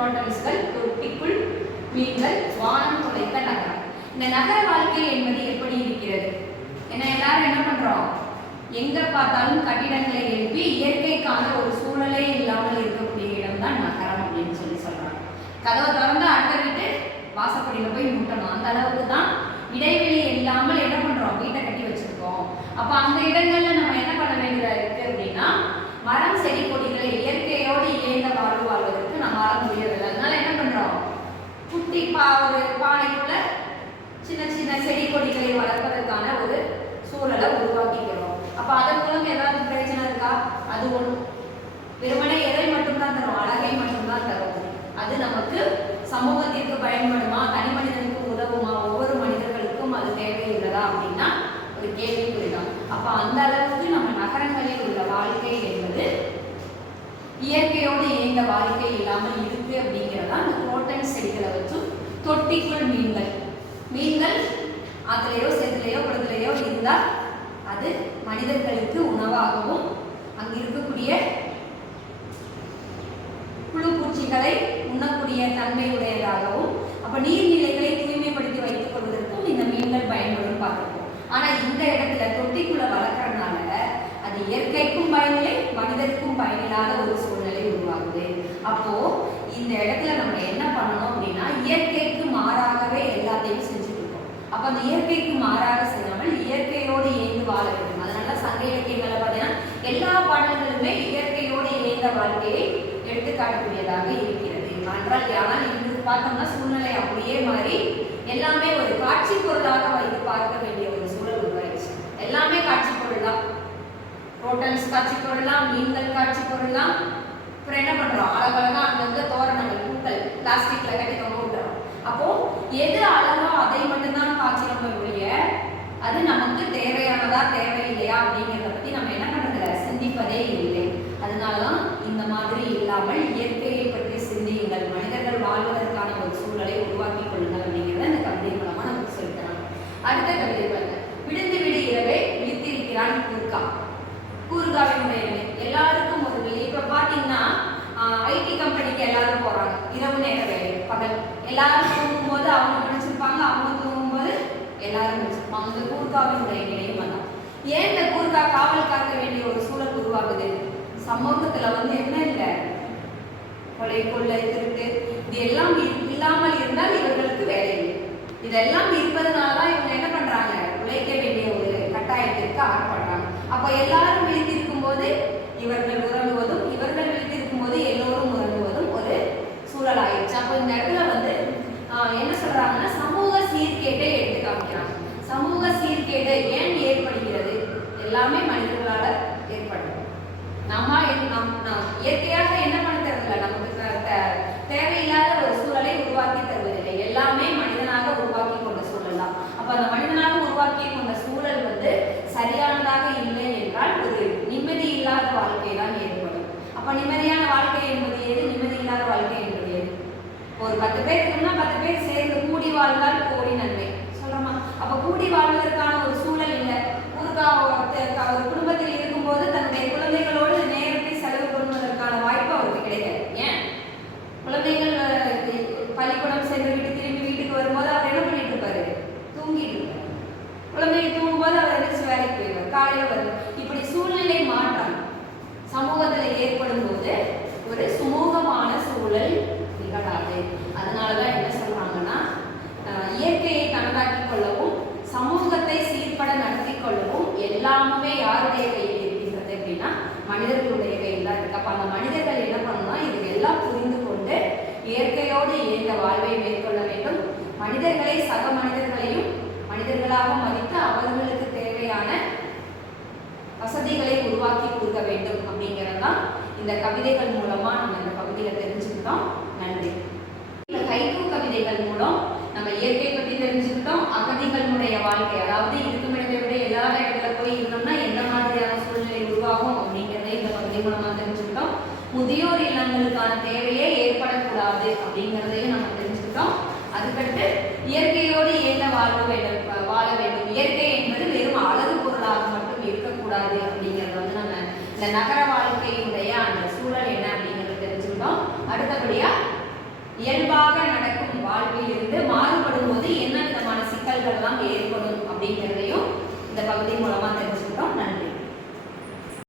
புரோட்டன்ஸ்கள், தொட்டிக்குள் மீன்கள், வானம் தொலைத்த நகரம். இந்த நகர வாழ்க்கை என்பது எப்படி இருக்கிறது? ஏன்னா எல்லாரும் என்ன பண்றோம், எங்க பார்த்தாலும் கட்டிடங்களை எழுப்பி இயற்கைக்கான ஒரு சூழலே இல்லாமல் இருக்கக்கூடிய இடம் தான் நகரம் அப்படின்னு சொல்றாங்க. கதவை திறந்து அடுத்த வீட்டு வாசப்படியில போய் முட்டணும், அந்த அளவுக்கு தான் இடைவெளி இல்லாமல் என்ன பண்றோம், வீட்டை கட்டி வச்சிருக்கோம். அப்ப அந்த இடங்கள்ல நம்ம என்ன பண்ண வேண்டியதா இருக்கு அப்படின்னா, மரம் செடி கொடிகளை இயற்கையோடு இயந்த வாழ்வு வாழ்வதற்கு நம்ம வாழ முடியவில்லை. அதனால என்ன பண்றோம், குட்டி ஒரு பானைக்குள்ள சின்ன சின்ன செடி கொடிகளை வளர்ப்பதற்கான ஒரு சூழலை உருவாக்கிக்கிறோம். அப்ப அதன் மூலம் ஏதாவது பிரச்சனை இருக்கா? அது ஒன்றும் வெறுமனே எதை மட்டும்தான் தரும், அழகை மட்டும்தான் தரும். அது நமக்கு சமூகத்திற்கு பயன்படுமா, தனி மனிதனுக்கு உதவுமா, ஒவ்வொரு மனிதர்களுக்கும் அது தேவையுள்ளதா அப்படின்னா ஒரு கேள்விக்குறிதான். அப்ப அந்த அளவுக்கு நம்ம நகரங்களில் உள்ள வாழ்க்கை என்பது இயற்கையோடு இயந்த வாழ்க்கை இல்லாமல் இருக்கு அப்படிங்கிறதா அந்த குரோட்டன் செடிகளை வச்சு. தொட்டிக்குள் மீன்கள், மீன்கள் ஆத்திலையோ சேத்துலையோ குளத்திலையோ இருந்தால் அது மனிதர்களுக்கு உணவாகவும் அங்கு இருக்கக்கூடிய புழு பூச்சிகளை உண்ணக்கூடிய தன்மையுடையதாகவும், அப்ப நீர்நிலைகளை தூய்மைப்படுத்தி வைத்துக் கொள்வதற்கும் இந்த மீன்கள் பயன்படும் பார்க்கிறோம். ஆனா இந்த இடத்துல தொட்டிக்குள்ள வளர்க்கறதுனால அது இயற்கைக்கும் பயனில்லை, மனிதருக்கும் பயனில்லாத ஒரு சூழ்நிலை உருவாகுது. அப்போ இந்த இடத்துல நம்ம என்ன பண்ணணும் அப்படின்னா, இயற்கைக்கு மாறாகவே எல்லாத்தையும் செஞ்சுட்டு இருக்கோம். அப்ப அந்த இயற்கைக்கு மாறாக செய்யாமல் இயற்கையோடு இயந்து வாழ வேண்டும். அதனால சங்க இலக்கியங்களை பார்த்தீங்கன்னா எல்லா பாடல்களுமே இயற்கையோடு இயந்த வாழ்க்கையை எடுத்து காட்டக்கூடியதாக இருக்கிறது. ஆனால் இன்று பார்த்தோம்னா சூழ்நிலை அப்படியே மாறி எல்லாமே ஒரு காட்சி பொருளாக வைத்து பார்க்க வேண்டிய ஒரு சூழல் உருவாயிடுச்சு. எல்லாமே காட்சி பொருள் தான். புரோட்டன்ஸ் காட்சி பொருள்லாம், மீன்கள் காட்சி பொருள்லாம். அப்புறம் என்ன பண்றோம், அழகழகா அங்கங்க தோரணங்கள், பூக்கள் பிளாஸ்டிக்ல கட்டி தொங்க விட்டுறோம். அப்போ எது அழகோ அதை மட்டும்தான் பார்க்கிறோமே ஒழிய அது நமக்கு தேவையானதா தேவையில்லையா அப்படிங்கிறத பத்தி நம்ம என்ன பண்றதில்ல, சிந்திப்பதே இல்லை. அதனாலதான் இந்த மாதிரி இல்லாமல் இயற்கையை பற்றி சிந்தியுங்கள், மனிதர்கள் வாழ்வதற்கான ஒரு சூழலை உருவாக்கி கொள்ளுங்கள் அப்படிங்கிறத இந்த கவிதை மூலமா நமக்கு சொல்லித்தராங்க. அடுத்த கவிதை பாருங்க. விடுந்து விடு இரவே விழித்திருக்கிறான் கூர்கா. கூர்காவினுடைய எல்லாருக்கும் ஒரு வேலை. இப்ப பாத்தீங்கன்னா ஐடி கம்பெனிக்கு எல்லாரும் போறாங்க, இரவு நேர வேலை, பகல். எல்லாரும் தூங்கும்போது அவங்க நினைச்சிருப்பாங்க, அவங்க தூங்கும்போது எல்லாரும் நினைச்சிருப்பாங்க. இந்த கூர்காவினுடைய நிலையும் அதான். ஏன் இந்த கூர்கா காவல் காக்க வேண்டிய ஒரு சூழல் உருவாகுது? சமூகத்துல என்ன இல்லை, கொலை கொள்ளை திருட்டு இது எல்லாம் இல்லாமல் இருந்தால் இவர்களுக்கு வேலை இல்லை. இதெல்லாம் இருப்பதனாலதான் இவங்க என்ன பண்றாங்க, உழைக்க வேண்டிய ஒரு கட்டாயத்திற்கு ஆட்படுறாங்க. அப்ப எல்லாரும் விழித்திருக்கும் போது இவர்கள் உறங்குவதும், இவர்கள் விழித்திருக்கும் போது எல்லோரும் உறங்குவதும் ஒரு சூழல் ஆயிடுச்சு. அப்போ இந்த இடத்துல என்ன சொல்றாங்கன்னா, சமூக சீர்கேட்டை எடுத்து காமிக்கிறாங்க. சமூக சீர்கேடு ஏன் ஏற்படுகிறது? எல்லாமே மனிதர்களால ஏற்படுது. நம்ம இயற்கையாக என்ன பண்ண தரதில்லை, நமக்கு தேவையில்லாத ஒரு சூழலை உருவாக்கி தருவதில்லை. எல்லாமே மனிதனாக உருவாக்கி கொண்ட சூழல் தான். அப்ப அந்த மனிதனாக உருவாக்கி கொண்ட சூழல் சரியானதாக இல்லை என்றால் ஒரு நிம்மதி இல்லாத வாழ்க்கை தான் ஏற்படும். அப்ப நிம்மதியான வாழ்க்கை என்பது எது, நிம்மதி இல்லாத வாழ்க்கை என்பது எது? ஒரு 10 பேர் இருக்குன்னா 10 பேர் சேர்ந்து கூடி வாழ்ந்தால் கோடி நன்மை சொல்றோமா? அப்ப கூடி வாழ்வதற்கான ஒரு சூழல் இல்லை. ஒரு குடும்பத்தில் இருக்கும்போது தன்னுடைய குழந்தைகளோடு நேரத்தை செலவு பண்ணுவதற்கான வாய்ப்பு அவருக்கு கிடைக்காது. ஏன்? குழந்தைகள் பள்ளிக்கூடம் சென்று விட்டு திரும்பி வீட்டுக்கு வரும்போது அவர் என்ன பண்ணிட்டு இருப்பாரு, தூங்கிட்டு இருப்பாரு. குழந்தைகள் தூங்கும்போது அவர் எதிர்த்து வேலைக்கு போயிடுவார், காலையில வருவார். இப்படி சூழ்நிலை மாற்றம் சமூகத்தில் ஏற்படும் போது ஒரு சுமூகமான சூழல் நிகழாது. அதனாலதான் என்ன சொல்றாங்கன்னா, இயற்கையை தனதாக்கி கொள்ளவும் சமூகத்தை சீர்பட நடத்தி கொள்ளவும் எல்லாமே யாருடைய கையில் இருக்கின்றது அப்படின்னா மனிதர்களுடைய கையில் தான் இருக்கு. அப்ப அந்த மனிதர்கள் என்ன பண்ணணும், இது எல்லாம் புரிந்து கொண்டு இயற்கையோடு இயந்த வாழ்வை மேற்கொள்ள வேண்டும். மனிதர்களை சக மனிதர்களையும் மனிதர்களாக மதித்து அவர்களுக்கு தேவையான வசதிகளை உருவாக்கி கொடுக்க வேண்டும் அப்படிங்கிறதான் இந்த கவிதைகள் மூலமா நம்ம இந்த பகுதியில தெரிஞ்சுக்கிட்டோம். நன்றி. இந்த கைக்கூ கவிதைகள் மூலம் நம்ம இயற்கை பற்றி தெரிஞ்சுக்கிட்டோம். அகதிகளுடைய வாழ்க்கை, அதாவது இருக்கும் இடத்தை விட எல்லா இடத்துல போய் இருந்தோம்னா எந்த மாதிரியான சூழ்நிலை உருவாகும் அப்படிங்கிறத இந்த பகுதி மூலமா தெரிஞ்சுக்கிட்டோம். முதியோர் இல்லங்களுக்கான தேவையே ஏற்படக்கூடாது அப்படிங்கிறதையும் நம்ம தெரிஞ்சுக்கிட்டோம். அதுக்கடுத்து இயற்கையோடு இயந்த வாழ வேண்டும். இயற்கை என்பது வெறும் அழகு பொருளாக மட்டும் இருக்கக்கூடாது அப்படிங்கிறத நம்ம இந்த நகர வாழ்க்கை